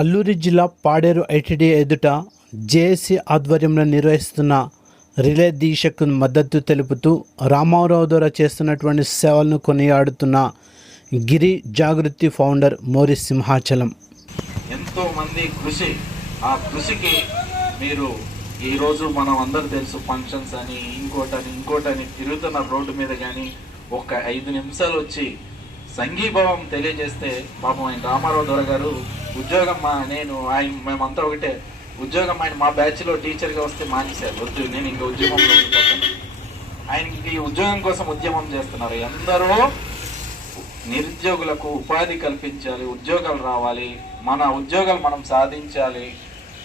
అల్లూరి జిల్లా పాడేరు ఐటీడీ ఎదుట జేఏసీ ఆధ్వర్యంలో నిర్వహిస్తున్న రిలే దీక్షకు మద్దతు తెలుపుతూ రామారావు ద్వారా చేస్తున్నటువంటి సేవలను కొనియాడుతున్న గిరి జాగృతి ఫౌండర్ మోరి సింహాచలం. ఎంతో మంది కృషి, ఆ కృషికి మీరు ఈరోజు మనం అందరూ తెలుసు ఫంక్షన్స్ అని ఇంకోటని తిరుగుతున్న రోడ్డు మీద కానీ ఒక 5 నిమిషాలు వచ్చి సంఘీభావం తెలియజేస్తే పాపం ఆయన రామారావు దొర గారు ఉద్యోగం మేమంతా ఒకటే ఉద్యోగం ఆయన మా బ్యాచ్లో టీచర్గా వస్తే మానేశారు. వద్దు, నేను ఇంకా ఉద్యోగంలో ఉండిపోతాను. ఆయనకి ఉద్యోగం కోసం ఉద్యమం చేస్తున్నారు. ఎందరో నిరుద్యోగులకు ఉపాధి కల్పించాలి, ఉద్యోగాలు రావాలి, మన ఉద్యోగాలు మనం సాధించాలి.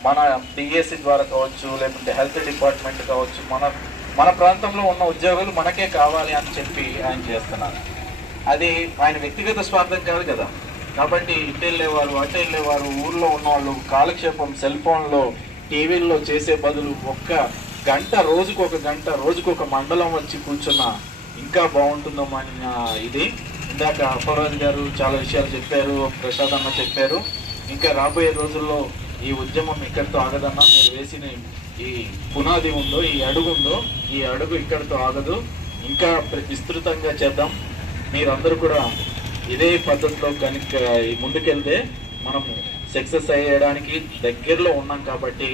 మన డిఎస్సి ద్వారా కావచ్చు, లేకుంటే హెల్త్ డిపార్ట్మెంట్ కావచ్చు, మన ప్రాంతంలో ఉన్న ఉద్యోగాలు మనకే కావాలి అని చెప్పి ఆయన చేస్తున్నారు. అది ఆయన వ్యక్తిగత స్వార్థం కాదు కదా. కాబట్టి ఇటు వెళ్ళేవారు, అటు వెళ్ళేవారు, ఊర్లో ఉన్నవాళ్ళు కాలక్షేపం సెల్ ఫోన్లో టీవీల్లో చేసే బదులు ఒక్క గంట, రోజుకొక గంట, రోజుకొక మండలం వచ్చి కూర్చున్న ఇంకా బాగుంటుందమ్మా అని ఇది. ఇందాక అప్పరాజు గారు చాలా విషయాలు చెప్పారు, ప్రసాద్ అన్న చెప్పారు. ఇంకా రాబోయే రోజుల్లో ఈ ఉద్యమం ఇక్కడితో ఆగదన్నా. మీరు వేసిన ఈ పునాది ఉందో, ఈ అడుగు ఇక్కడితో ఆగదు. ఇంకా విస్తృతంగా చేద్దాం. మీరందరూ కూడా ఇదే పద్ధతిలో కనుక ముందుకెళ్తే మనము సక్సెస్ అయ్యడానికి దగ్గరలో ఉన్నాం. కాబట్టి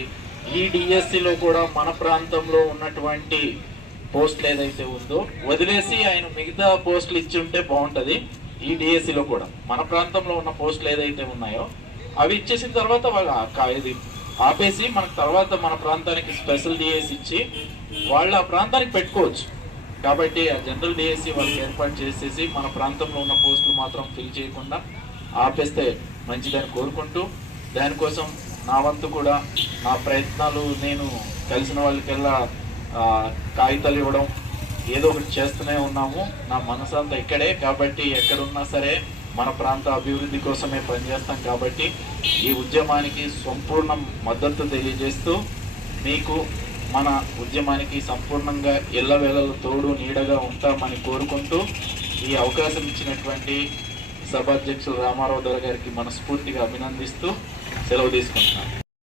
ఈ డిఎస్సిలో కూడా మన ప్రాంతంలో ఉన్నటువంటి పోస్టులు ఏదైతే ఉందో వదిలేసి ఆయన మిగతా పోస్టులు ఇచ్చి ఉంటే బాగుంటుంది. ఈ డిఎస్సిలో కూడా మన ప్రాంతంలో ఉన్న పోస్టులు ఏదైతే ఉన్నాయో అవి ఇచ్చేసిన తర్వాత వాళ్ళు ఇది ఆపేసి మనకు తర్వాత మన ప్రాంతానికి స్పెషల్ డిఎస్సి ఇచ్చి వాళ్ళు ఆ ప్రాంతానికి పెట్టుకోవచ్చు. కాబట్టి ఆ జనరల్ డిఎస్సి వాళ్ళకి ఏర్పాటు చేసేసి మన ప్రాంతంలో ఉన్న పోస్టులు మాత్రం ఫిల్ చేయకుండా ఆపేస్తే మంచిదని కోరుకుంటూ, దానికోసం నా వంతు కూడా నా ప్రయత్నాలు, నేను కలిసిన వాళ్ళకెల్లా కాగితాలు ఇవ్వడం, ఏదో ఒకటి చేస్తూనే ఉన్నాము. నా మనసంతా ఇక్కడే. కాబట్టి ఎక్కడున్నా సరే మన ప్రాంత అభివృద్ధి కోసమే పనిచేస్తాం. కాబట్టి ఈ ఉద్యమానికి సంపూర్ణ మద్దతు తెలియజేస్తూ మీకు మన ఉద్యమానికి సంపూర్ణంగా ఎల్లవేళలు తోడు నీడగా ఉంటామని కోరుకుంటూ ఈ అవకాశం ఇచ్చినటువంటి సభాధ్యక్షులు రామారావు దొర గారికి మనస్ఫూర్తిగా అభినందిస్తూ సెలవు తీసుకుంటున్నాను.